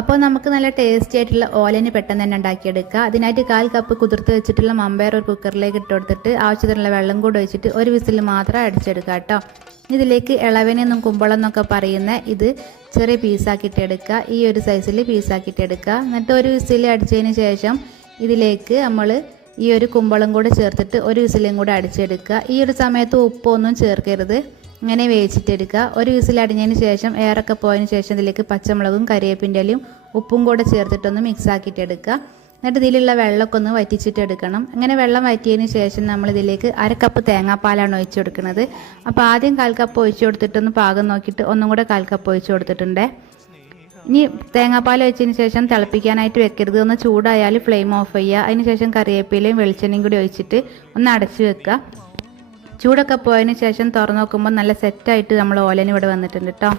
അപ്പോൾ നമുക്ക് നല്ല ടേസ്റ്റി ആയിട്ടുള്ള ഓലന് പെട്ടെന്ന് തന്നെ ഉണ്ടാക്കിയെടുക്കുക. അതിനായിട്ട് 1/4 കപ്പ് കുതിർത്ത് വെച്ചിട്ടുള്ള മമ്പയർ ഒരു കുക്കറിലേക്ക് ഇട്ട് കൊടുത്തിട്ട് ആവശ്യത്തിനുള്ള വെള്ളം കൂടെ ഒഴിച്ചിട്ട് ഒരു വിസിൽ മാത്രം അടിച്ചെടുക്കുക കേട്ടോ. ഇതിലേക്ക് ഇളവനെന്നും കുമ്പളം എന്നൊക്കെ പറയുന്ന ഇത് ചെറിയ പീസാക്കിയിട്ട് എടുക്കുക. ഈ ഒരു സൈസിൽ പീസാക്കിയിട്ട് എടുക്കുക. എന്നിട്ട് ഒരു വിസിൽ അടിച്ചതിന് ശേഷം ഇതിലേക്ക് നമ്മൾ ഈ ഒരു കുമ്പളം കൂടെ ചേർത്തിട്ട് ഒരു വിസിലും കൂടെ അടിച്ചെടുക്കുക. ഈ ഒരു സമയത്ത് ഉപ്പൊന്നും ചേർക്കരുത്, ഇങ്ങനെ വേവിച്ചിട്ടെടുക്കുക. ഒരു വിസിൽ അടിഞ്ഞതിന് ശേഷം എയറൊക്കെ പോയതിന് ശേഷം ഇതിലേക്ക് പച്ചമുളകും കരിവേപ്പിൻ്റെ ഇലയും ഉപ്പും കൂടെ ചേർത്തിട്ടൊന്ന് മിക്സ് ആക്കിയിട്ടെടുക്കുക. എന്നിട്ട് ഇതിലുള്ള വെള്ളമൊക്കെ ഒന്ന് വറ്റിച്ചിട്ടെടുക്കണം. അങ്ങനെ വെള്ളം വറ്റിയതിന് ശേഷം നമ്മൾ ഇതിലേക്ക് 1/2 കപ്പ് തേങ്ങാപ്പാലാണ് ഒഴിച്ചു കൊടുക്കുന്നത്. അപ്പോൾ ആദ്യം 1/4 കപ്പ് ഒഴിച്ചു കൊടുത്തിട്ടൊന്ന് പാകം നോക്കിയിട്ട് ഒന്നും കൂടെ 1/4 കപ്പ് ഒഴിച്ചു കൊടുത്തിട്ടുണ്ട്. ഇനി തേങ്ങാപ്പാൽ ഒഴിച്ചതിന് ശേഷം തിളപ്പിക്കാനായിട്ട് വെക്കരുത്, ഒന്ന് ചൂടായാൽ ഫ്ലെയിം ഓഫ് ചെയ്യുക. അതിന് ശേഷം കറിവേപ്പിലയും വെളിച്ചെണ്ണയും കൂടി ഒഴിച്ചിട്ട് ഒന്ന് അടച്ചു വെക്കുക. ചൂടൊക്കെ പോയതിന് ശേഷം തുറന്നു നോക്കുമ്പോൾ നല്ല സെറ്റായിട്ട് നമ്മൾ ഓലൻ ഇവിടെ വന്നിട്ടുണ്ട് കേട്ടോ.